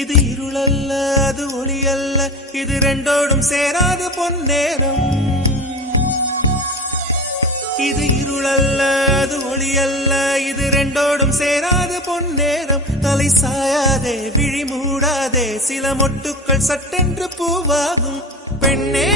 இது இருளல்ல அது ஒளி அல்ல, இது ரெண்டோடும் சேராத பொன்னேரம். இது இருளல்ல அது ஒளி அல்ல, இது ரெண்டோடும் சேராத பொன்னேரம். தலை சாயாதே விழி மூடாதே, சில மொட்டுக்கள் சட்டென்று பூவாகும். பெண்ணே